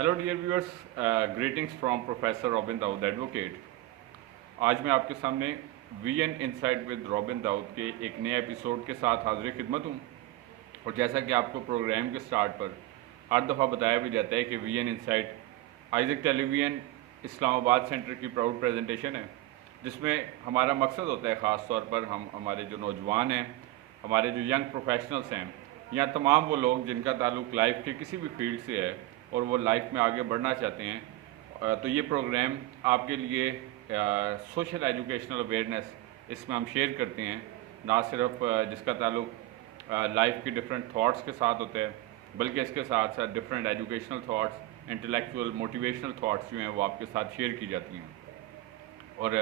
Hello dear viewers, greetings from professor Robin Dawood advocate. आज मैं आपके सामने VN insight with Robin Daud के एक नए एपिसोड के साथ हाजिर खिदमत हूँ। और जैसा कि आपको प्रोग्राम के स्टार्ट पर हर दफ़ा बताया भी जाता है कि वीएन इनसाइट आइजक टेलीविजन इस्लामाबाद सेंटर की प्राउड प्रेजेंटेशन है, जिसमें हमारा मकसद होता है ख़ास तौर पर हम हमारे जो नौजवान हैं, हमारे जो यंग प्रोफेशनल्स हैं, या तमाम वो लोग जिनका ताल्लुक़ लाइफ के किसी भी फील्ड से है और वो लाइफ में आगे बढ़ना चाहते हैं, तो ये प्रोग्राम आपके लिए सोशल एजुकेशनल अवेयरनेस इसमें हम शेयर करते हैं। ना सिर्फ जिसका ताल्लुक़ लाइफ की डिफरेंट थॉट्स के साथ होता है, बल्कि इसके साथ साथ different educational thoughts, intellectual motivational thoughts जो हैं वो आपके साथ शेयर की जाती हैं। और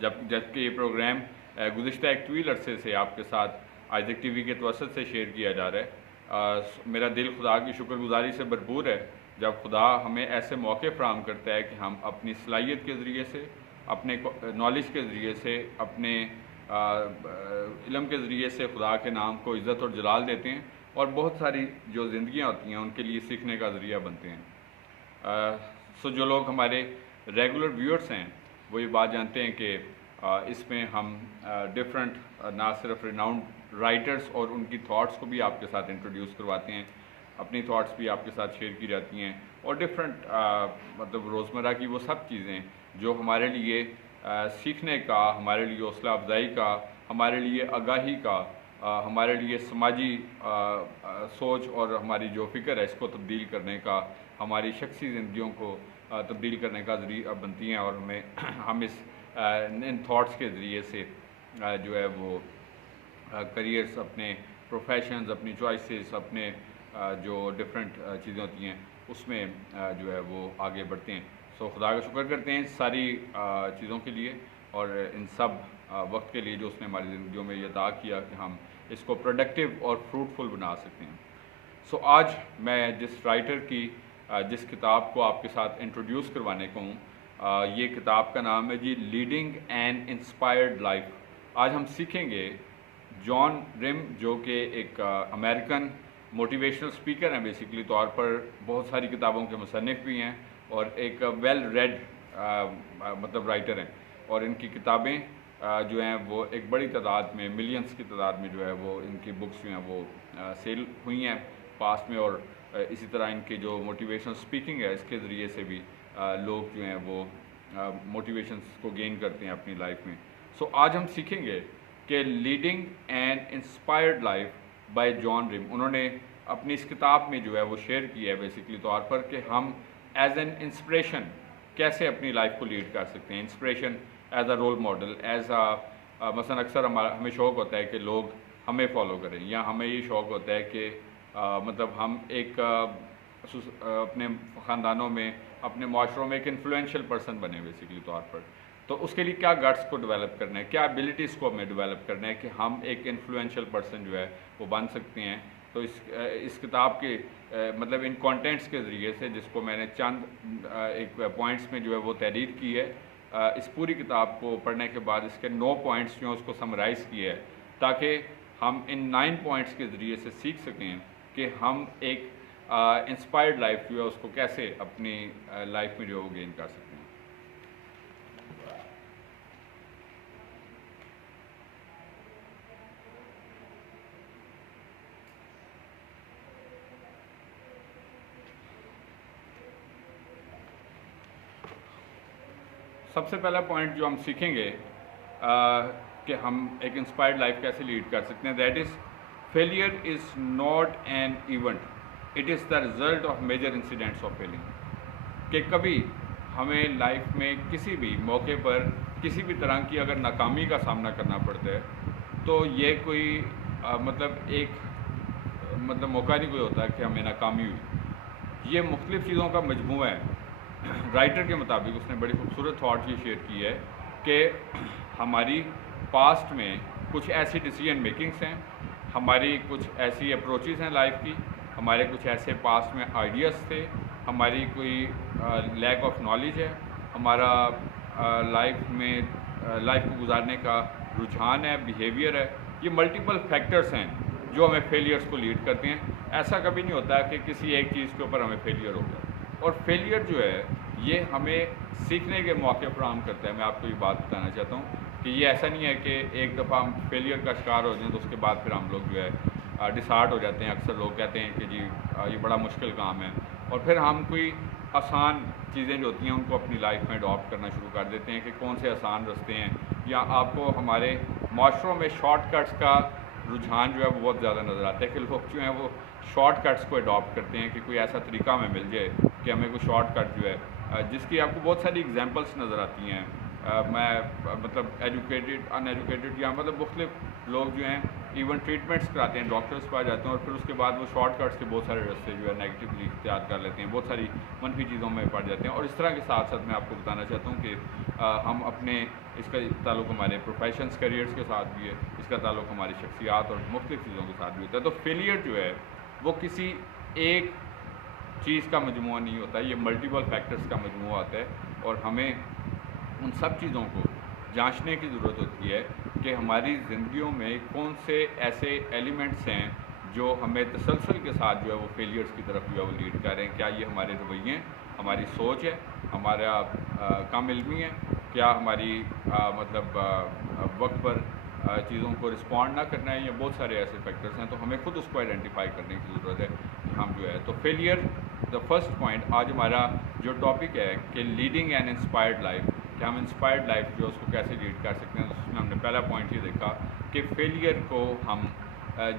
जबकि ये प्रोग्राम गुज़िश्ता एक तवील अरसे से आपके साथ आइजक टीवी के तवसत से शेयर किया जा रहा है, मेरा दिल खुदा की शुक्रगुजारी से भरपूर है जब खुदा हमें ऐसे मौके फ़राहम करता है कि हम अपनी सलाहियत के ज़रिए से, अपने नॉलेज के ज़रिए से, अपने इल्म के ज़रिए से खुदा के नाम को इज़्ज़त और जलाल देते हैं और बहुत सारी जो ज़िंदगियाँ होती हैं उनके लिए सीखने का ज़रिया बनते हैं। सो जो लोग हमारे रेगुलर व्यूअर्स हैं वो ये बात जानते हैं कि इसमें हम डिफरेंट ना सिर्फ रिनाउंड राइटर्स और उनकी थॉट्स को भी आपके साथ इंट्रोड्यूस करवाते हैं, अपनी थॉट्स भी आपके साथ शेयर की जाती हैं, और डिफरेंट मतलब रोज़मर्रा की वो सब चीज़ें जो हमारे लिए सीखने का, हमारे लिए हौसला अफजाई का, हमारे लिए आगाही का, हमारे लिए समाजी सोच और हमारी जो फ़िक्र है इसको तब्दील करने का, हमारी शख्सी ज़िंदगियों को तब्दील करने का ज़रिया बनती हैं। और हम इन थॉट्स के ज़रिए से जो है वो करियर्स, अपने प्रोफेशंस, अपनी चॉइसेस, अपने जो डिफरेंट चीज़ें होती हैं उसमें जो है वो आगे बढ़ते हैं। सो खुदा का शुक्र करते हैं सारी चीज़ों के लिए और इन सब वक्त के लिए जो उसने हमारी ज़िंदगियों में ये अता किया कि हम इसको प्रोडक्टिव और फ्रूटफुल बना सकते हैं। सो आज मैं जिस राइटर की जिस किताब को आपके साथ इंट्रोड्यूस करवाने को हूँ, ये किताब का नाम है जी लीडिंग एन इंस्पायर्ड लाइफ। आज हम सीखेंगे जॉन रिम, जो कि एक अमेरिकन मोटिवेशनल स्पीकर हैं बेसिकली तौर पर, बहुत सारी किताबों के मुसन्निफ़ भी हैं और एक वेल रेड मतलब राइटर हैं। और इनकी किताबें जो हैं वो एक बड़ी तादाद में, मिलियंस की तादाद में जो है वो इनकी बुक्स जो हैं वो सेल हुई हैं पास में। और इसी तरह इनकी जो मोटिवेशनल स्पीकिंग है इसके ज़रिए से भी लोग जो हैं वो मोटिवेशंस को गेन करते हैं अपनी लाइफ में। सो आज हम सीखेंगे कि leading an inspired life by John Rim, उन्होंने अपनी इस किताब में जो है वो शेयर किया है बेसिकली तौर पर कि हम एज एन इंस्पिरेशन कैसे अपनी लाइफ को लीड कर सकते हैं। Inspiration as a role model, as मसलन अक्सर हमें शौक़ होता है कि लोग हमें फॉलो करें, या हमें ये शौक़ होता है कि मतलब हम एक अपने ख़ानदानों में, अपने माशरों में एक इन्फ्लुएंशियल पर्सन बने बेसिकली तौर पर। तो उसके लिए क्या गट्स को डेवलप करना है, क्या एबिलिटीज़ को हमें डेवलप करना है कि हम एक इन्फ्लुएंशियल पर्सन जो है वो बन सकते हैं। तो इस किताब के मतलब इन कंटेंट्स के ज़रिए से, जिसको मैंने चंद एक पॉइंट्स में जो है वो तहरीर की है, इस पूरी किताब को पढ़ने के बाद इसके 9 पॉइंट्स जो हैं उसको समराइज़ किया है, ताकि हम इन 9 पॉइंट्स के ज़रिए से सीख सकें कि हम एक इंस्पायर्ड लाइफ जो है उसको कैसे अपनी लाइफ में जो है वो गेन कर सकते हैं। सबसे पहला पॉइंट जो हम सीखेंगे कि हम एक इंस्पायर्ड लाइफ कैसे लीड कर सकते हैं, that is failure is not an event, it is the result of major incidents of failing. कि कभी हमें लाइफ में किसी भी मौके पर किसी भी तरह की अगर नाकामी का सामना करना पड़ता है तो ये कोई मतलब एक मतलब मौका नहीं कोई होता कि हमें नाकामी हुई। ये मुख्तलिफ़ चीज़ों का मजमूआ है। राइटर के मुताबिक उसने बड़ी खूबसूरत थॉट ये शेयर की है कि हमारी पास्ट में कुछ ऐसी डिसीजन मेकिंग्स हैं, हमारी कुछ ऐसी अप्रोचेस हैं लाइफ की, हमारे कुछ ऐसे पास्ट में आइडियाज़ थे, हमारी कोई लैक ऑफ नॉलेज है, हमारा लाइफ को गुजारने का रुझान है, बिहेवियर है। ये मल्टीपल फैक्टर्स हैं जो हमें फेलियर्स को लीड करते हैं। ऐसा कभी नहीं होता कि किसी एक चीज़ के ऊपर हमें फेलियर होगा। اور فیلئر جو ہے یہ ہمیں سیکھنے کے موقع فراہم کرتا ہے. میں آپ کو یہ بات بتانا چاہتا ہوں کہ یہ ایسا نہیں ہے کہ ایک دفعہ ہم فیلئر کا شکار ہو جائیں تو اس کے بعد پھر ہم لوگ جو ہے ڈسہارٹ ہو جاتے ہیں. اکثر لوگ کہتے ہیں کہ جی یہ بڑا مشکل کام ہے, اور پھر ہم کوئی آسان چیزیں جو ہوتی ہیں ان کو اپنی لائف میں اڈاپٹ کرنا شروع کر دیتے ہیں کہ کون سے آسان رستے ہیں. یا آپ کو ہمارے معاشروں میں شارٹ کٹس کا رجحان جو ہے وہ بہت زیادہ نظر آتا ہے کہ لوگ جو ہیں وہ شارٹ کٹس کو اڈاپٹ کرتے ہیں کہ کوئی ایسا طریقہ ہمیں مل جائے کہ ہمیں کوئی شارٹ کٹ جو ہے جس کی آپ کو بہت ساری ایگزامپلس نظر آتی ہیں. میں مطلب ایجوکیٹڈ ان ایجوکیٹڈ یا مطلب مختلف لوگ جو ہیں ایون ٹریٹمنٹس کراتے ہیں, ڈاکٹرس پہ جاتے ہیں, اور پھر اس کے بعد وہ شارٹ کٹس کے بہت سارے رستے جو ہے نیگیٹیولی اختیار کر لیتے ہیں, بہت ساری منفی چیزوں میں پڑ جاتے ہیں. اور اس طرح کے ساتھ ساتھ میں آپ کو بتانا چاہتا ہوں کہ ہم اپنے اس کا تعلق ہمارے پروفیشنس کیریئرس کے ساتھ بھی ہے, اس کا تعلق ہماری شخصیات اور مختلف چیزوں کے ساتھ بھی ہوتا ہے. تو فیلئر جو ہے وہ کسی ایک چیز کا مجموعہ نہیں ہوتا, یہ ملٹیپل فیکٹرز کا مجموعہ ہوتا ہے. اور ہمیں ان سب چیزوں کو جانچنے کی ضرورت ہوتی ہے کہ ہماری زندگیوں میں کون سے ایسے ایلیمنٹس ہیں جو ہمیں تسلسل کے ساتھ جو ہے وہ فیلئرس کی طرف جو ہے وہ لیڈ کر رہے ہیں. کیا یہ ہمارے رویے, ہماری سوچ ہے, ہمارا کم علمی ہے, کیا ہماری مطلب وقت پر چیزوں کو رسپونڈ نہ کرنا ہے, یا بہت سارے ایسے فیکٹرز ہیں. تو ہمیں خود اس کو آئیڈینٹیفائی کرنے کی ضرورت ہے کہ ہم جو ہے تو فیلئر دا فرسٹ پوائنٹ. آج ہمارا جو ٹاپک ہے کہ لیڈنگ این انسپائرڈ لائف, کہ ہم انسپائرڈ لائف جو اس کو کیسے لیڈ کر سکتے ہیں. اس میں ہم نے پہلا پوائنٹ یہ دیکھا کہ فیلئر کو ہم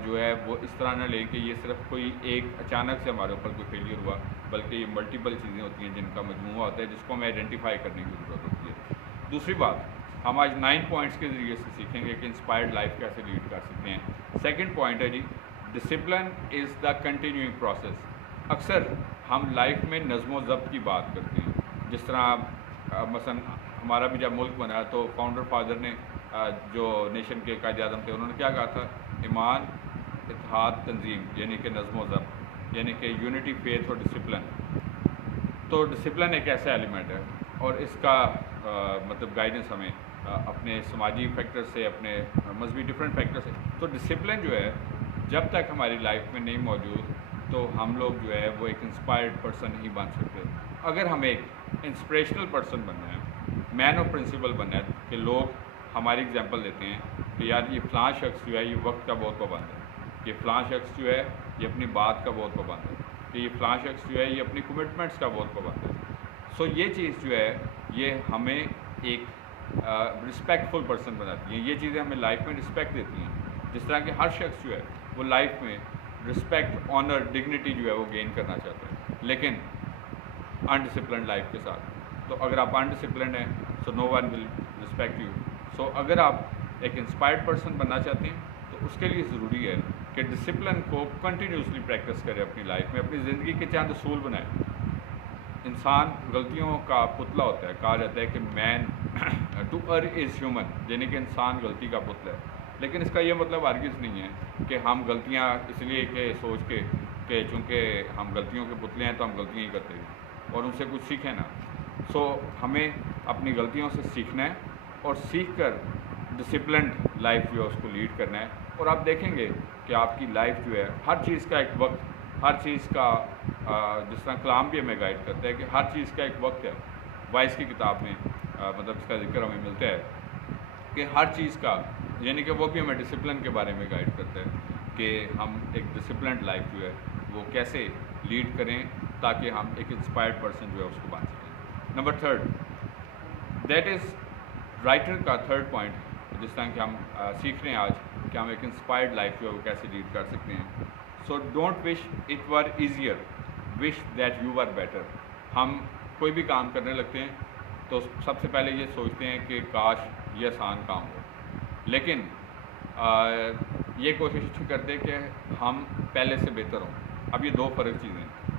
جو ہے وہ اس طرح نہ لیں کہ یہ صرف کوئی ایک اچانک سے ہمارے اوپر کوئی فیلئر ہوا, بلکہ یہ ملٹیپل چیزیں ہوتی ہیں جن کا مجموعہ ہوتا ہے جس کو ہمیں آئیڈینٹیفائی کرنے کی ضرورت ہوتی ہے. دوسری بات, ہم آج 9 پوائنٹس کے ذریعے سے سیکھیں گے کہ انسپائرڈ لائف کیسے لیڈ کر سکتے ہیں. سیکنڈ پوائنٹ ہے جی, discipline is the continuing process. اکثر ہم لائف میں نظم و ضبط کی بات کرتے ہیں, جس طرح مثلا ہمارا بھی جب ملک بنا تو فاؤنڈر فادر نے جو نیشن کے قائد اعظم تھے انہوں نے کیا کہا تھا, ایمان, اتحاد, تنظیم, یعنی کہ نظم و ضبط, یعنی کہ یونٹی, فیتھ اور ڈسپلن. تو ڈسپلن ایک ایسا ایلیمنٹ ہے اور اس کا مطلب گائیڈنس ہمیں اپنے سماجی فیکٹر سے, اپنے مذہبی ڈفرینٹ فیکٹر سے. تو ڈسپلن جو ہے جب تک ہماری لائف میں نہیں موجود تو ہم لوگ جو ہے وہ ایک انسپائرڈ پرسن نہیں بن سکتے. اگر ہمیں ایک انسپریشنل پرسن بننا ہے, مین آف پرنسپل بننا ہے, کہ لوگ ہماری اگزامپل دیتے ہیں کہ یار یہ فلاں شخص جو ہے یہ وقت کا بہت پابند ہے, یہ فلاں شخص جو ہے یہ اپنی بات کا بہت پابند ہے, کہ یہ فلاں شخص جو ہے یہ اپنی کمٹمنٹس کا بہت پابند ہے. سو یہ چیز جو ہے یہ ہمیں ایک رسپیکٹفل پرسن بناتی ہیں. یہ چیزیں ہمیں لائف میں رسپیکٹ دیتی ہیں, جس طرح کہ ہر شخص جو ہے وہ لائف میں رسپیکٹ, آنر, ڈگنیٹی جو ہے وہ گین کرنا چاہتے ہیں, لیکن انڈسپلنڈ لائف کے ساتھ. تو اگر آپ انڈسپلنڈ ہیں سو نو ون ول رسپیکٹ یو. سو اگر آپ ایک انسپائرڈ پرسن بننا چاہتے ہیں تو اس کے لیے ضروری ہے کہ ڈسپلن کو کنٹینیوسلی پریکٹس کرے اپنی لائف میں, اپنی زندگی کے چند اصول بنائیں. انسان غلطیوں کا پتلا ہوتا ہے, کہا جاتا ہے کہ مین ٹو ار از ہیومن, یعنی کہ انسان غلطی کا پتلا ہے. لیکن اس کا یہ مطلب ہرگز نہیں ہے کہ ہم غلطیاں اس لیے کہ سوچ کے کہ چونکہ ہم غلطیوں کے پتلے ہیں تو ہم غلطیاں ہی کرتے ہیں اور ان سے کچھ سیکھیں نا. سو ہمیں اپنی غلطیوں سے سیکھنا ہے اور سیکھ کر ڈسپلنڈ لائف جو ہے اس کو لیڈ کرنا ہے. اور آپ دیکھیں گے کہ آپ کی لائف جو ہے ہر چیز کا ایک وقت, ہر چیز کا جس طرح کلام بھی ہمیں گائیڈ کرتا ہے کہ ہر چیز کا ایک وقت ہے. وائس کی کتاب میں مطلب اس کا ذکر ہمیں ملتا ہے کہ ہر چیز کا, یعنی کہ وہ بھی ہمیں ڈسپلن کے بارے میں گائیڈ کرتا ہے کہ ہم ایک ڈسپلنڈ لائف جو ہے وہ کیسے لیڈ کریں تاکہ ہم ایک انسپائرڈ پرسن جو ہے اس کو بن سکیں. Number third, that is writer کا تھرڈ پوائنٹ جس طرح کہ ہم سیکھ رہے ہیں آج کہ ہم ایک انسپائرڈ لائف جو ہے وہ کیسے لیڈ کر سکتے ہیں. So don't wish it were easier, wish that you were better. ہم کوئی بھی کام کرنے لگتے ہیں تو سب سے پہلے یہ سوچتے ہیں کہ کاش یہ آسان کام ہو, لیکن یہ کوشش نہیں کرتے کہ ہم پہلے سے بہتر ہوں. اب یہ دو فرق چیزیں ہیں.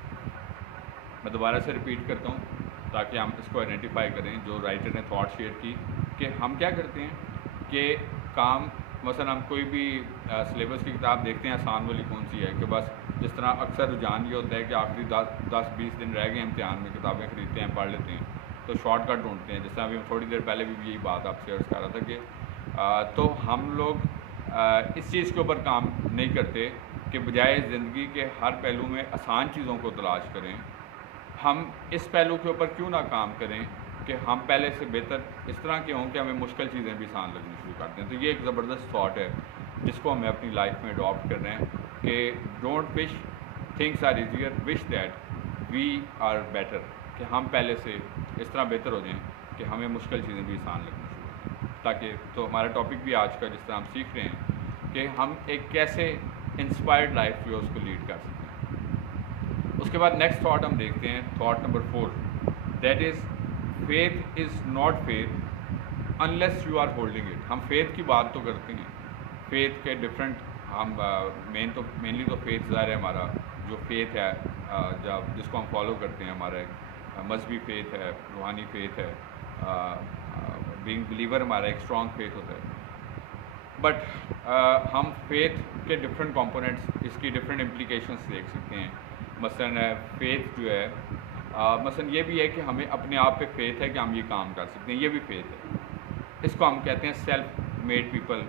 میں دوبارہ سے ریپیٹ کرتا ہوں تاکہ ہم اس کو آئیڈینٹیفائی کریں جو رائٹر نے تھاٹ شیئر کی, کہ ہم کیا کرتے ہیں کہ کام مثلا ہم کوئی بھی سلیبس کی کتاب دیکھتے ہیں آسان والی کون سی ہے, کہ بس جس طرح اکثر رجحان یہ ہوتا ہے کہ آخری 10-20 دن رہ گئے امتحان میں, کتابیں خریدتے ہیں, پڑھ لیتے ہیں, تو شارٹ کٹ ڈھونڈتے ہیں. جس طرح ابھی تھوڑی دیر پہلے بھی یہی بات آپ شیئر کر رہا تھا کہ تو ہم لوگ اس چیز کے اوپر کام نہیں کرتے کہ بجائے زندگی کے ہر پہلو میں آسان چیزوں کو تلاش کریں ہم اس پہلو کے اوپر کیوں نہ کام کریں کہ ہم پہلے سے بہتر اس طرح کے ہوں کہ ہمیں مشکل چیزیں بھی آسان لگنی شروع کر دیں. تو یہ ایک زبردست تھاٹ ہے جس کو ہمیں اپنی لائف میں اڈاپٹ کر رہے ہیں کہ don't wish things are easier, wish that we are better, کہ ہم پہلے سے اس طرح بہتر ہو جائیں کہ ہمیں مشکل چیزیں بھی آسان لگنی شروع کریں. تاکہ تو ہمارا ٹاپک بھی آج کا جس طرح ہم سیکھ رہے ہیں کہ ہم ایک کیسے انسپائرڈ لائف جو ہے اس کو لیڈ کر سکتے ہیں. اس کے بعد نیکسٹ تھاٹ ہم دیکھتے ہیں، thought number 4، that is faith is not faith unless you are holding it. ہم فیتھ کی بات تو کرتے ہیں، فیتھ کے ڈفرینٹ ہم مینلی تو فیتھ ظاہر ہے ہمارا جو فیتھ ہے جس کو ہم فالو کرتے ہیں، ہمارا ایک مذہبی فیتھ ہے، روحانی فیتھ ہے، بینگ بلیور ہمارا ایک اسٹرانگ فیتھ ہوتا ہے. بٹ ہم فیتھ کے ڈفرینٹ کمپوننٹس، اس کی ڈفرینٹ امپلیکیشنس دیکھ سکتے ہیں. مثلاً فیتھ جو ہے مثلاً یہ بھی ہے کہ ہمیں اپنے آپ پہ فیتھ ہے کہ ہم یہ کام کر سکتے ہیں، یہ بھی فیتھ ہے. اس کو ہم کہتے ہیں سیلف میڈ پیپل،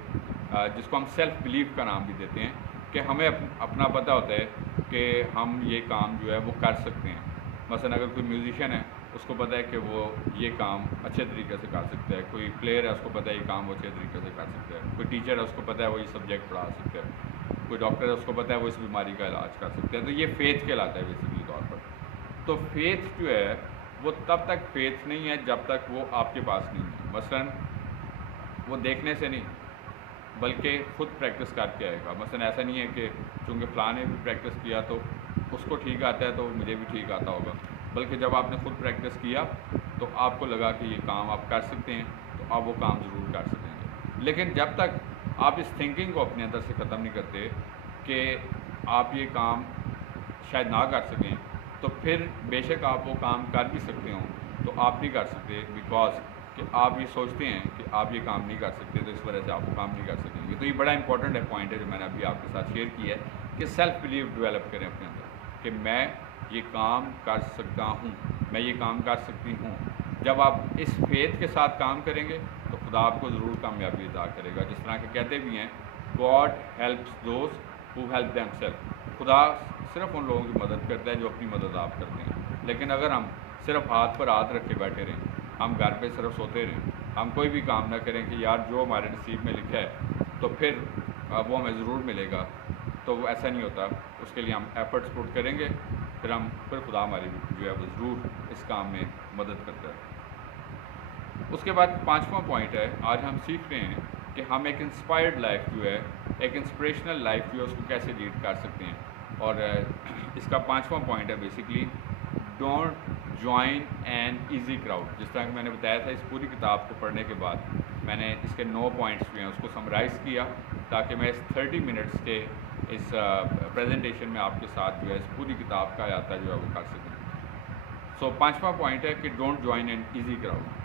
جس کو ہم سیلف بلیف کا نام بھی دیتے ہیں، کہ ہمیں اپنا پتہ ہوتا ہے کہ ہم یہ کام جو ہے وہ کر سکتے ہیں. مثلاً اگر کوئی میوزیشین ہے اس کو پتہ ہے کہ وہ یہ کام اچھے طریقے سے کر سکتا ہے، کوئی پلیئر ہے اس کو پتہ ہے یہ کام وہ اچھے طریقے سے کر سکتا ہے، کوئی ٹیچر ہے اس کو پتہ ہے وہ یہ سبجیکٹ پڑھا سکتا ہے، کوئی ڈاکٹر ہے اس کو پتہ ہے وہ اس بیماری کا علاج کر سکتا ہے. تو یہ فیتھ کہلاتا ہے بیسیکلی طور پر. تو فیتھ جو ہے وہ تب تک فیتھ نہیں ہے جب تک وہ آپ کے پاس نہیں ہے. مثلاً وہ دیکھنے سے نہیں بلکہ خود پریکٹس کر کے آئے گا. مثلاً ایسا نہیں ہے کہ چونکہ فلاں نے بھی پریکٹس کیا تو اس کو ٹھیک آتا ہے تو مجھے بھی ٹھیک آتا ہوگا، بلکہ جب آپ نے خود پریکٹس کیا تو آپ کو لگا کہ یہ کام آپ کر سکتے ہیں تو آپ وہ کام ضرور کر سکیں گے. لیکن جب تک آپ اس تھنکنگ کو اپنے اندر سے ختم نہیں کرتے کہ آپ یہ کام شاید نہ کر سکیں، تو پھر بے شک آپ وہ کام کر بھی سکتے ہوں تو آپ نہیں کر سکتے، بیکاز کہ آپ یہ سوچتے ہیں کہ آپ یہ کام نہیں کر سکتے تو اس وجہ سے آپ وہ کام نہیں کر سکیں گے. تو یہ بڑا امپورٹنٹ پوائنٹ ہے جو میں نے ابھی آپ کے ساتھ شیئر کیا ہے کہ سیلف بلیف ڈیولپ کریں اپنے اندر کہ میں یہ کام کر سکتا ہوں، میں یہ کام کر سکتی ہوں. جب آپ اس فیتھ کے ساتھ کام کریں گے تو خدا آپ کو ضرور کامیابی عطا کرے گا. جس طرح کہ کہتے بھی ہیں God helps those who help them self. خدا صرف ان لوگوں کی مدد کرتا ہے جو اپنی مدد آپ کرتے ہیں. لیکن اگر ہم صرف ہاتھ پر ہاتھ رکھ کے بیٹھے رہیں، ہم گھر پہ صرف سوتے رہیں، ہم کوئی بھی کام نہ کریں کہ یار جو ہمارے نصیب میں لکھا ہے تو پھر وہ ہمیں ضرور ملے گا، تو وہ ایسا نہیں ہوتا. اس کے لیے ہم ایفرٹس پٹ کریں گے، پھر خدا ہماری جو ہے وہ ضرور اس کام میں مدد کرتا ہے. اس کے بعد 5واں پوائنٹ ہے، آج ہم سیکھ رہے ہیں کہ ہم ایک انسپائرڈ لائف جو ہے، ایک انسپریشنل لائف جو ہے اس کو کیسے لیڈ کر سکتے ہیں. اور اس کا 5واں پوائنٹ ہے basically don't join an easy crowd. جس طرح کہ میں نے بتایا تھا، اس پوری کتاب کو پڑھنے کے بعد میں نے اس کے 9 پوائنٹس جو ہیں اس کو سمرائز کیا تاکہ میں اس 30 منٹس کے اس پریزنٹیشن میں آپ کے ساتھ جو ہے اس پوری کتاب کا احاطہ جو ہے وہ کر سکیں. سو 5واں پوائنٹ ہے کہ don't join an easy crowd.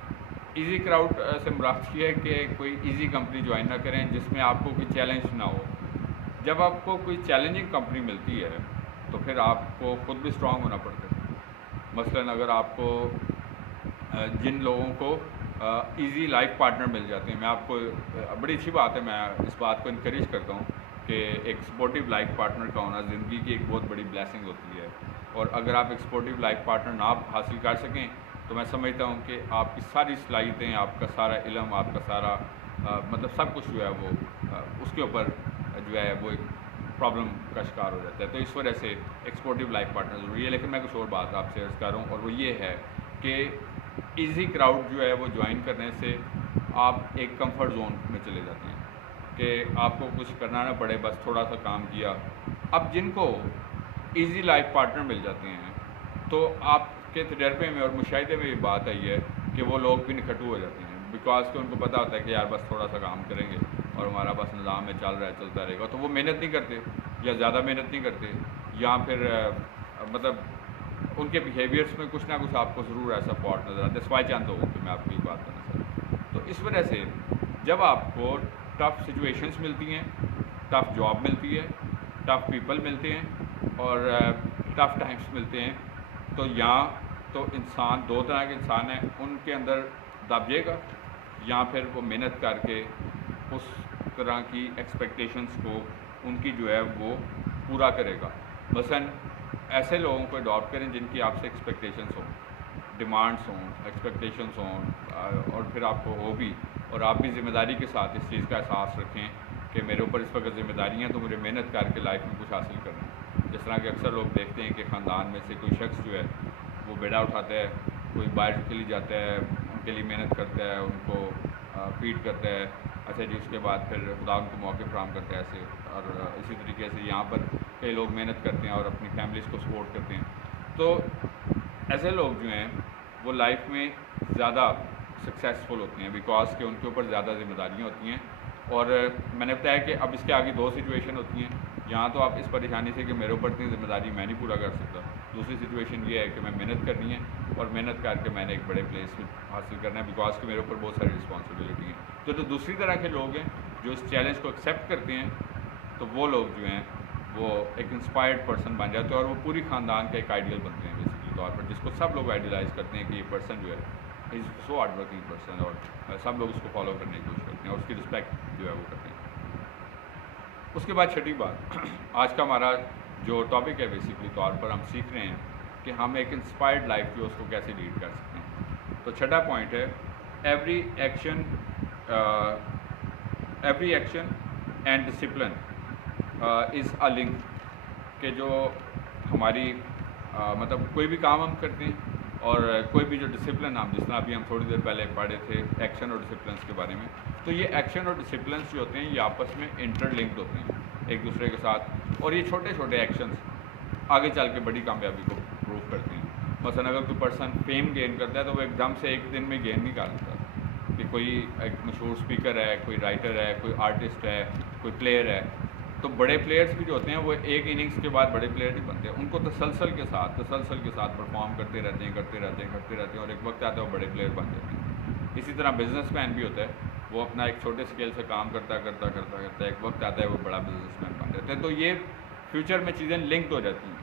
Easy crowd سے مراد یہ ہے کہ کوئی ایزی کمپنی جوائن نہ کریں جس میں آپ کو کوئی چیلنج نہ ہو. جب آپ کو کوئی چیلنجنگ کمپنی ملتی ہے تو پھر آپ کو خود بھی اسٹرانگ ہونا پڑتا ہے. مثلاً اگر آپ کو جن لوگوں کو ایزی لائف پارٹنر مل جاتے ہیں، میں آپ کو بڑی اچھی بات ہے، میں اس بات کو انکریج کرتا ہوں کہ ایک سپورٹیو لائف پارٹنر کا ہونا زندگی کی ایک بہت بڑی بلیسنگ ہوتی ہے. اور اگر آپ ایک سپورٹیو لائف پارٹنر نہ حاصل کر سکیں تو میں سمجھتا ہوں کہ آپ کی ساری صلاحیتیں، آپ کا سارا علم، آپ کا سارا مطلب سب کچھ جو ہے وہ اس کے اوپر جو ہے وہ ایک پرابلم کا شکار ہو جاتا ہے. تو اس وجہ سے ایک سپورٹیو لائف پارٹنر ضروری ہے. لیکن میں کچھ اور بات آپ سے عرض کر رہا ہوں، اور وہ یہ ہے کہ ایزی کراؤڈ جو ہے وہ جوائن کرنے سے آپ ایک کمفرٹ زون میں چلے جاتے ہیں کہ آپ کو کچھ کرنا نہ پڑے، بس تھوڑا سا کام کیا. اب جن کو ایزی لائف پارٹنر مل جاتے ہیں تو آپ کے تجربے میں اور مشاہدے میں یہ بات آئی ہے کہ وہ لوگ بھی نکھٹو ہو جاتے ہیں، بیکاز کہ ان کو پتہ ہوتا ہے کہ یار بس تھوڑا سا کام کریں گے اور ہمارا بس نظام میں چل رہا ہے، چلتا رہے گا. تو وہ محنت نہیں کرتے یا زیادہ محنت نہیں کرتے، یا پھر مطلب ان کے بیہیویئرس میں کچھ نہ کچھ آپ کو ضرور ایسا فالٹ نظر آتا ہے. سوائے چاند ہو کہ میں آپ کی بات کرنا چاہتا ہوں. تو اس وجہ سے جب آپ کو ٹف سچویشنس ملتی ہیں، ٹف جاب ملتی ہے، ٹف پیپل ملتے ہیں اور ٹف ٹائمس ملتے ہیں، تو یہاں تو انسان 2 طرح کے انسان ہیں، ان کے اندر دب جائے گا یا پھر وہ محنت کر کے اس طرح کی ایکسپیکٹیشنس کو ان کی جو ہے وہ پورا کرے گا. مثلاً ऐसे लोगों को अडॉप्ट करें जिनकी आपसे एक्सपेक्टेशंस हों, डिमांड्स हों, एक्सपेक्टेशंस हों, और फिर आपको हो भी, और आप भी ज़िम्मेदारी के साथ इस चीज़ का एहसास रखें कि मेरे ऊपर इस वक्त ज़िम्मेदारियाँ, तो मुझे मेहनत करके लाइफ में कुछ हासिल करना है। जिस तरह के अक्सर लोग देखते हैं कि ख़ानदान में से कोई शख्स जो है वो बेड़ा उठाता है, कोई बाहर के लिए जाता है, उनके लिए मेहनत करता है, उनको फीड करता है, अच्छा जी, उसके बाद फिर खुदा उनको मौके फराहम करता है ऐसे। और इसी तरीके से यहाँ पर कई लोग मेहनत करते हैं और अपनी फैमिलीज़ को सपोर्ट करते हैं। तो ऐसे लोग जो हैं वो लाइफ में ज़्यादा सक्सेसफुल होते हैं बिकॉज कि उनके ऊपर ज़्यादा ज़िम्मेदारियाँ होती हैं। और मैंने बताया कि अब इसके आगे दो सिचुएशन होती हैं। यहाँ तो आप इस परेशानी से कि मेरे ऊपर इतनी ज़िम्मेदारी मैं नहीं पूरा कर सकता, दूसरी सिचुएशन ये है कि मैं मेहनत करनी है और मेहनत करके मैंने एक बड़े प्लेस में हासिल करना है बिकॉज कि मेरे ऊपर बहुत सारी रिस्पॉन्सिबिलिटी है। तो जो दूसरी तरह के लोग हैं जो इस चैलेंज को एक्सेप्ट करते हैं, तो वो लोग जो हैं वो एक इंस्पायर्ड पर्सन बन जाते हैं और वो पूरी ख़ानदान का एक आइडियल बनते हैं बेसिकली तौर पर, जिसको सब लोग आइडियलाइज़ करते हैं कि ये पर्सन जो है is so hard working person, और सब लोग उसको फॉलो करने की कोशिश करते हैं और उसकी रिस्पेक्ट जो है वो करते हैं। उसके बाद छठी बात, आज का हमारा जो टॉपिक है बेसिकली तौर पर हम सीख रहे हैं कि हम एक इंस्पायर्ड लाइफ जो उसको कैसे लीड कर सकते हैं। तो छठा पॉइंट है every action and discipline is a link, कि जो हमारी मतलब कोई भी काम हम करते हैं और कोई भी जो डिसिप्लिन, हम जिस तरह अभी हम थोड़ी देर पहले पढ़े थे एक्शन और डिसिप्लिन के बारे में, तो ये एक्शन और डिसिप्लिन जो होते हैं ये आपस में इंटरलिंक्ड होते हैं एक दूसरे के साथ, और ये छोटे छोटे एक्शंस आगे चल के बड़ी कामयाबी को प्रूव करते हैं। मसलन अगर कोई पर्सन फेम गेन करता है तो वो एकदम से एक दिन में गेन नहीं कर सकता, कि कोई एक मशहूर स्पीकर है, कोई राइटर है, कोई आर्टिस्ट है, कोई प्लेयर है, तो बड़े प्लेयर्स भी जो होते हैं वो एक इनिंग्स के बाद बड़े प्लेयर नहीं बनते, उनको तसलसल के साथ परफॉर्म करते रहते हैं और एक वक्त आता है वो बड़े प्लेयर बन जाते हैं। इसी तरह बिजनेसमैन भी होता है, वो अपना एक छोटे स्केल से काम करता एक वक्त आता है वो बड़ा बिजनेसमैन बन जाते हैं। तो ये फ्यूचर में चीज़ें लिंक्ड हो जाती हैं।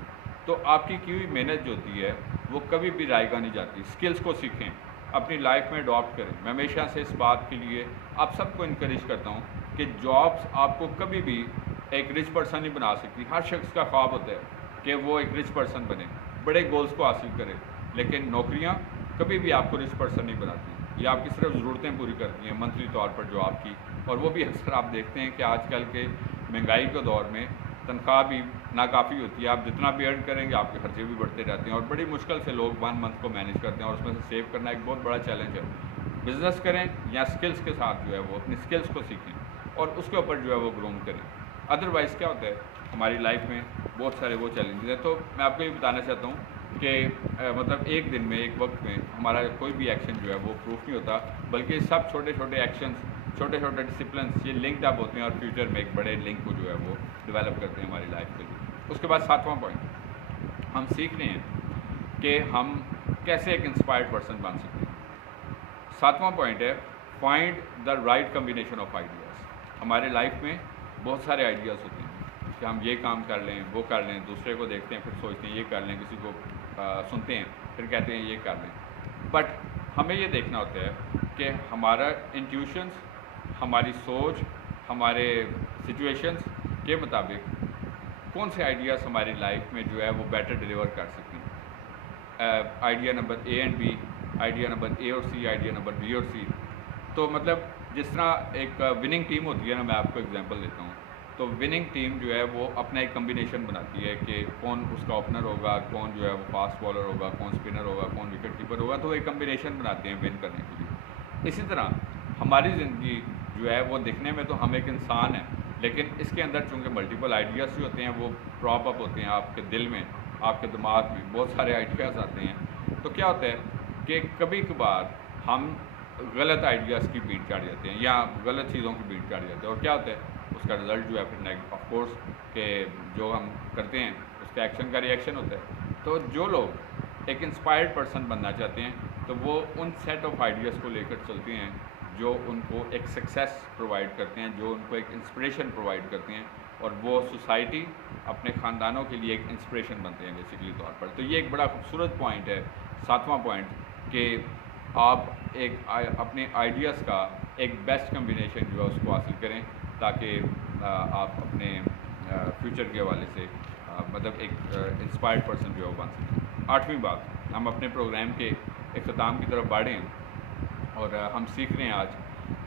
तो आपकी की हुई मेहनत जो होती है वो कभी भी रायगा नहीं जाती। स्किल्स को सीखें, अपनी लाइफ में अडॉप्ट करें। मैं हमेशा से इस बात के लिए आप सबको इनकरेज करता हूँ कि जॉब्स आपको कभी भी एक रिच पर्सन नहीं बना सकती। हर शख्स का ख्वाब होता है कि वो एक रिच पर्सन बने, बड़े गोल्स को हासिल करे, लेकिन नौकरियाँ कभी भी आपको रिच पर्सन नहीं बनाती। ये आपकी सिर्फ ज़रूरतें पूरी करती हैं मंथली तौर पर जो आपकी, और वो भी अक्सर आप देखते हैं कि आजकल के महंगाई के दौर में तनख्वाह भी नाकाफ़ी होती है। आप जितना भी अर्न करेंगे आपके खर्चे भी बढ़ते रहते हैं और बड़ी मुश्किल से लोग 1 मंथ को मैनेज करते हैं, और उसमें से सेव करना एक बहुत बड़ा चैलेंज है। बिज़नेस करें या स्किल्स के साथ जो है वो अपनी स्किल्स को सीखें और उसके ऊपर जो है वो ग्रूम करें। अदरवाइज़ क्या होता है हमारी लाइफ में बहुत सारे वो चैलेंजेस हैं। तो मैं आपको ये बताना चाहता हूँ कि मतलब एक दिन में, एक वक्त में हमारा कोई भी एक्शन जो है वो प्रूफ नहीं होता, बल्कि सब छोटे छोटे एक्शंस, छोटे छोटे डिसिप्लिन ये लिंक्ड अप होते हैं और फ्यूचर में एक बड़े लिंक को जो है वो डेवलप करते हैं हमारी लाइफ के लिए। उसके बाद 7वां पॉइंट हम सीख रहे हैं कि हम कैसे एक इंस्पायर्ड पर्सन बन सकते हैं। 7वां पॉइंट है find the right combination of ideas. हमारे लाइफ में बहुत सारे आइडियाज़ होते हैं कि हम ये काम कर लें, वो कर लें, दूसरे को देखते हैं फिर सोचते हैं ये कर लें, किसी को सुनते हैं फिर कहते हैं ये कर लें। बट हमें ये देखना होता है कि हमारा इंट्यूशंस, हमारी सोच, हमारे सिचुएशंस के मुताबिक कौन से आइडियाज़ हमारी लाइफ में जो है वो बेटर डिलीवर कर सकते हैं। Idea number A and B, idea number A और सी, आइडिया नंबर बी और सी। तो मतलब जिस तरह एक विनिंग टीम होती है ना, मैं आपको एग्जांपल देता हूँ, तो विनिंग टीम जो है वो अपना एक कम्बिनेशन बनाती है कि कौन उसका ओपनर होगा, कौन जो है वो फास्ट बॉलर होगा, कौन स्पिनर होगा, कौन विकेट कीपर होगा, तो एक कम्बिनेशन बनाते हैं विन करने के लिए। इसी तरह हमारी ज़िंदगी जो है वो दिखने में तो हम एक इंसान है, लेकिन इसके अंदर चूँकि मल्टीपल आइडियाज़ भी होते हैं, वो प्रॉप अप होते हैं आपके दिल में, आपके दिमाग में बहुत सारे आइडियाज़ आते हैं। तो क्या होता है कि कभी कभार हम गलत आइडियाज़ की बीट चढ़ जाते हैं या गलत चीज़ों की बीट चढ़ जाते हैं, और क्या होता है उसका रिज़ल्ट जो है फिर नेगेटिव, ऑफ कोर्स के जो हम करते हैं उसका एक्शन का रिएक्शन होता है। तो जो लोग एक इंस्पायर्ड पर्सन बनना चाहते हैं तो वो उन सेट ऑफ आइडियाज़ को लेकर चलते हैं जो उनको एक सक्सेस प्रोवाइड करते हैं, जो उनको एक इंस्पिरेशन प्रोवाइड करते हैं, और वो सोसाइटी, अपने ख़ानदानों के लिए एक इंस्पिरेशन बनते हैं बेसिकली तौर पर। तो ये एक बड़ा खूबसूरत पॉइंट है 7वां पॉइंट, कि आप एक अपने आइडियाज़ का एक बेस्ट कम्बिनेशन जो है उसको हासिल करें ताकि आप अपने फ्यूचर के हवाले से मतलब एक इंस्पायर्ड पर्सन जो है वो बन सकें। 8वीं बात, हम अपने प्रोग्राम के इख्तिताम की तरफ बढ़ें और हम सीख रहे हैं आज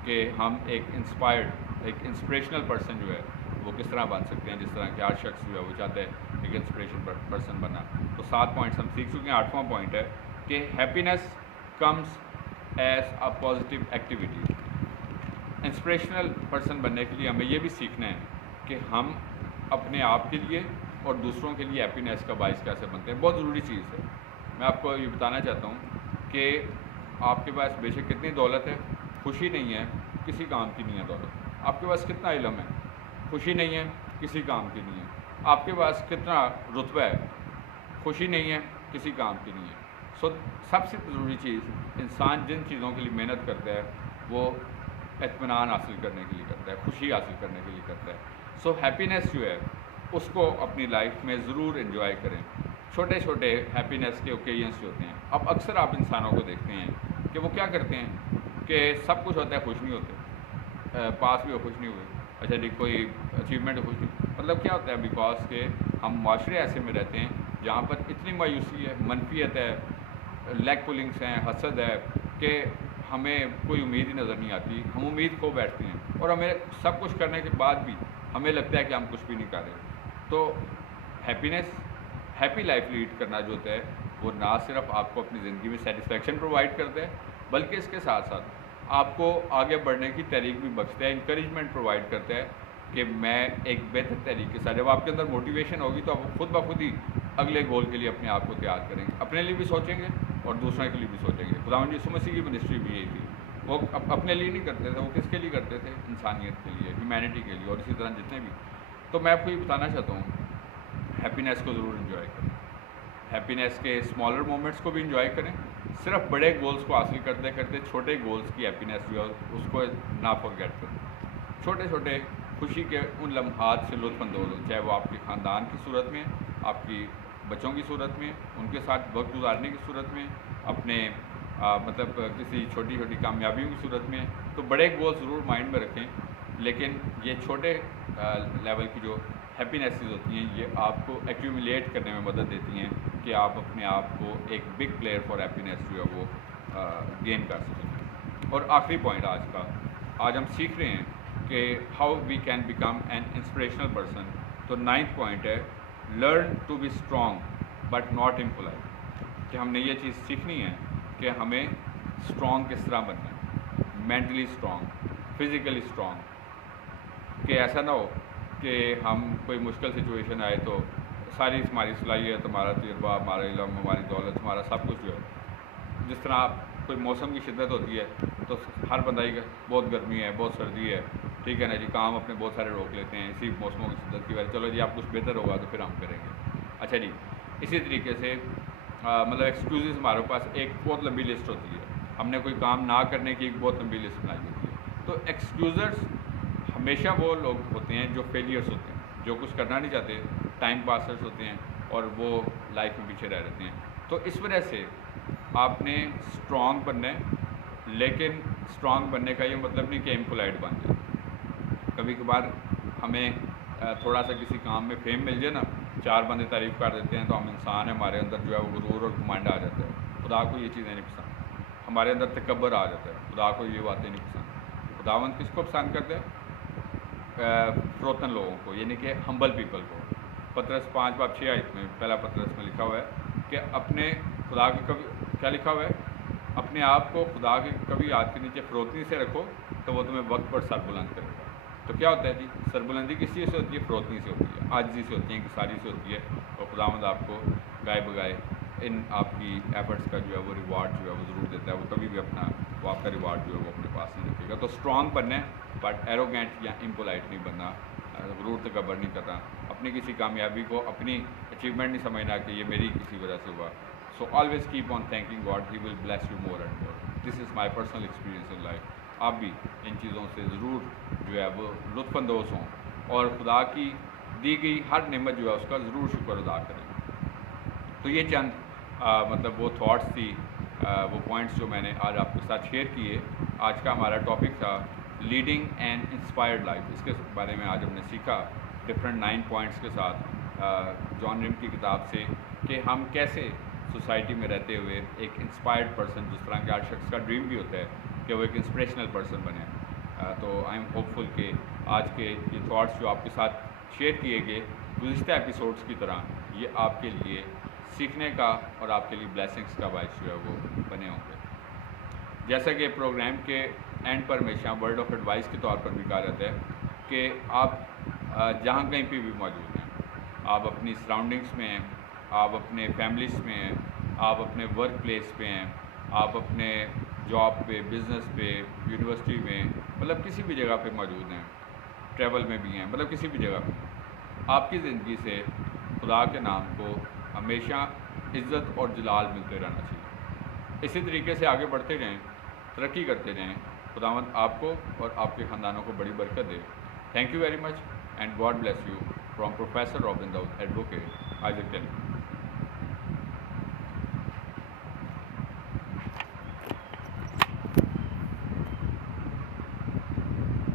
कि हम एक इंस्पिरेशनल पर्सन जो है वो किस तरह बन सकते हैं, जिस तरह कि हर शख्स जो है वो चाहता है एक इंस्पिरेशन पर्सन बनना। तो 7 पॉइंट्स हम सीख चुके हैं। 8वां पॉइंट है कि happiness comes as a positive activity. Inspirational person बनने के लिए हमें ये भी सीखना है कि हम अपने आप के लिए और दूसरों के लिए हैप्पीनेस का बाइस कैसे बनते हैं। बहुत ज़रूरी चीज़ है। मैं आपको ये बताना चाहता हूँ कि आपके पास बेशक कितनी दौलत है, खुशी नहीं है, किसी काम की नहीं है दौलत। आपके पास कितना इल्म है, खुशी नहीं है, किसी काम की नहीं है। आपके पास कितना रुतबा है, खुशी नहीं है, किसी काम की नहीं है। सो सबसे ज़रूरी चीज़, इंसान जिन चीज़ों के लिए मेहनत करता है वो इत्मीनान हासिल करने के लिए करता है, खुशी हासिल करने के लिए करता है। सो हैप्पीनेस जो है उसको अपनी लाइफ में ज़रूर एंजॉय करें। छोटे छोटे हैप्पीनेस के ओकेजन्स जो होते हैं, अब अक्सर आप इंसानों को देखते हैं कि वो क्या करते हैं कि सब कुछ होता है, खुश नहीं होते, पास भी हो खुश नहीं हुए, अच्छा जी कोई अचीवमेंट हो खुश नहीं। मतलब क्या होता है, बिकॉज के हम माशरे ऐसे में रहते हैं जहाँ पर इतनी मायूसी है, मनफियत है, लेग पुलिंग्स हैं, हसद है कि हमें कोई उम्मीद ही नज़र नहीं आती। हम उम्मीद खो बैठते हैं और हमें सब कुछ करने के बाद भी हमें लगता है कि हम कुछ भी नहीं कर रहे। तो हैप्पी लाइफ लीड करना जो होता है वो ना सिर्फ आपको अपनी ज़िंदगी में सेटिस्फेक्शन प्रोवाइड करता है, बल्कि इसके साथ साथ आपको आगे बढ़ने की तहरीक भी बख्शता है, इंकरेजमेंट प्रोवाइड करता है कि मैं एक बेहतर तरीके से, जब आपके अंदर मोटिवेशन होगी तो आप खुद ब खुद ही अगले गोल के लिए अपने आप को तैयार करेंगे, अपने लिए भी सोचेंगे और दूसरों के लिए भी सोचेंगे। खुदावंद यीशु मसीह की मिनिस्ट्री भी यही थी। वो अपने लिए नहीं करते थे, वो किसके लिए करते थे, इंसानियत के लिए, ह्यूमैनिटी के लिए, और इसी तरह जितने भी। तो मैं आपको ये बताना चाहता हूँ, हैप्पीनेस को ज़रूर इन्जॉय करें, हैप्पीनेस के स्मॉलर मोमेंट्स को भी इन्जॉय करें। सिर्फ बड़े गोल्स को हासिल करते करते छोटे गोल्स की हैप्पीनेस जो है उसको ना फॉरगेट करें। छोटे छोटे खुशी के उन लम्हात से लुत्फ़अंदोज़ हो, चाहे वो आपके ख़ानदान की सूरत में, आपकी बच्चों की सूरत में, उनके साथ वक्त गुजारने की सूरत में, अपने मतलब किसी छोटी छोटी कामयाबियों की सूरत में। तो बड़े गोल ज़रूर माइंड में रखें, लेकिन ये छोटे लेवल की जो हैप्पीनेसेस होती हैं ये आपको एक्यूमुलेट करने में मदद देती हैं कि आप अपने आप को एक बिग प्लेयर फॉर हैप्पीनेस जो है वो गेन कर सकें। और आखिरी पॉइंट आज हम सीख रहे हैं कि how we can become an inspirational person. तो 9th पॉइंट है, learn to be strong but not impolite. कि हमने ये चीज़ सीखनी है कि हमें स्ट्रॉन्ग किस तरह बनना है, मेंटली स्ट्रॉन्ग, फिज़िकली स्ट्रॉन्ग, कि ऐसा ना हो कि हम कोई मुश्किल सिचुएशन आए तो सारी हमारी सलाहियत, हमारा तजुर्बा, हमारा इल्म, हमारी दौलत, हमारा सब कुछ जो है, जिस तरह कोई मौसम की शिद्दत होती है तो हर बंदा ही बहुत गर्मी है, बहुत सर्दी है, ठीक है ना जी, काम अपने बहुत सारे रोक लेते हैं इसी मौसमों की शिद्दत की वजह। चलो जी आप कुछ बेहतर होगा तो फिर हम करेंगे, अच्छा जी। इसी तरीके से मतलब एक्सक्यूज़ हमारे पास एक बहुत लंबी लिस्ट होती है, हमने कोई काम ना करने की एक बहुत लंबी लिस्ट बनाई होती है। तो एक्सक्यूज़र्स हमेशा वो लोग होते हैं जो फेलियर्स होते हैं, जो कुछ करना नहीं चाहते, टाइम पासर्स होते हैं और वो लाइफ में पीछे रह रहते हैं। तो इस वजह से आपने स्ट्रॉन्ग बनना है, लेकिन स्ट्रॉन्ग बनने का ये मतलब नहीं कि इम्पोलाइट बन जाए। कभी कभार हमें थोड़ा सा किसी काम में फेम मिल जाए ना, 4 बंदे तारीफ़ कर देते हैं तो हम इंसान है, हमारे अंदर जो है वो गुरूर और घमंड आ जाता है। खुदा को ये चीज़ें नहीं पसंद, हमारे अंदर तकब्बर आ जाता है, खुदा को ये बातें नहीं पसंद। खुदावंद किसको पसंद करते हैं? फ़रोतन लोगों को, यानी कि हम्बल पीपल को। पतरस 5:6 आयत में, पहला पतरस में लिखा हुआ है कि अपने खुदा के कभी क्या लिखा हुआ है, अपने आप को खुदा के कभी हाथ के नीचे फ़रोतनी से रखो तो वो तुम्हें वक्त पर सर बुलंद करेगा। तो क्या होता है जी, सरबुलंदी किस चीज़ से होती है? फ़रोतनी से होती है, आजिज़ी से होती है, इंकिसारी से होती है। और खुदावंद आपको गाय बगाए इन आपकी एफर्ट्स का जो है वो रिवार्ड जो है वो ज़रूर देता है। वो कभी भी वो आपका रिवार्ड जो है वो अपने पास नहीं रखेगा। तो स्ट्रॉन्ग बनना है, बट एरोगेंट या इम्पोलाइट नहीं बनना, गुरूर तकब्बर नहीं करना, अपनी किसी कामयाबी को अपनी अचीवमेंट नहीं समझना कि ये मेरी किसी वजह से हुआ। So always keep on thanking God, he will bless you more and more. This is my personal experience in life. आप भी इन चीज़ों से ज़रूर जो है वो लुत्फ़अंदोज़ हों और खुदा की दी गई हर नेमत जो है उसका ज़रूर शुक्र अदा करें। तो ये चंद मतलब वो थॉट्स थी, वो पॉइंट्स जो मैंने आज आपके साथ शेयर किए। आज का हमारा टॉपिक था लीडिंग एंड इंस्पायर्ड लाइफ। इसके बारे में आज हमने सीखा डिफरेंट 9 पॉइंट्स के साथ जॉन रिम की किताब से कि हम कैसे सोसाइटी में रहते हुए एक इंस्पायर्ड पर्सन, जिस तरह के हर शख्स का ड्रीम भी होता है कि वो एक इंस्पिरेशनल पर्सन बने। तो आई एम होपफुल कि आज के ये थॉट्स जो आपके साथ शेयर किए गए गुज़िश्ता एपिसोड्स की तरह ये आपके लिए सीखने का और आपके लिए ब्लेसिंग्स का बायस जो है वो बने होंगे। जैसा कि प्रोग्राम के एंड पर हमेशा वर्ड ऑफ एडवाइस के तौर पर भी कहा जाता है कि आप जहाँ कहीं पे भी मौजूद हैं, आप अपनी सराउंडिंग्स में हैं, आप अपने फैमिलीज़ में हैं, आप अपने वर्क प्लेस पे हैं, आप अपने जॉब पे, बिज़नेस पे, यूनिवर्सिटी में, मतलब किसी भी जगह पे मौजूद हैं, ट्रैवल में भी हैं, मतलब किसी भी जगह पे आपकी ज़िंदगी से खुदा के नाम को हमेशा इज़्ज़त और जलाल मिलते रहना चाहिए। इसी तरीके से आगे बढ़ते रहें, तरक्की करते रहें। खुदावंद आपको और आपके ख़ानदानों को बड़ी बरकत दे। Thank you very much and God bless you from professor Robin Dawood advocate Isaac Taylor.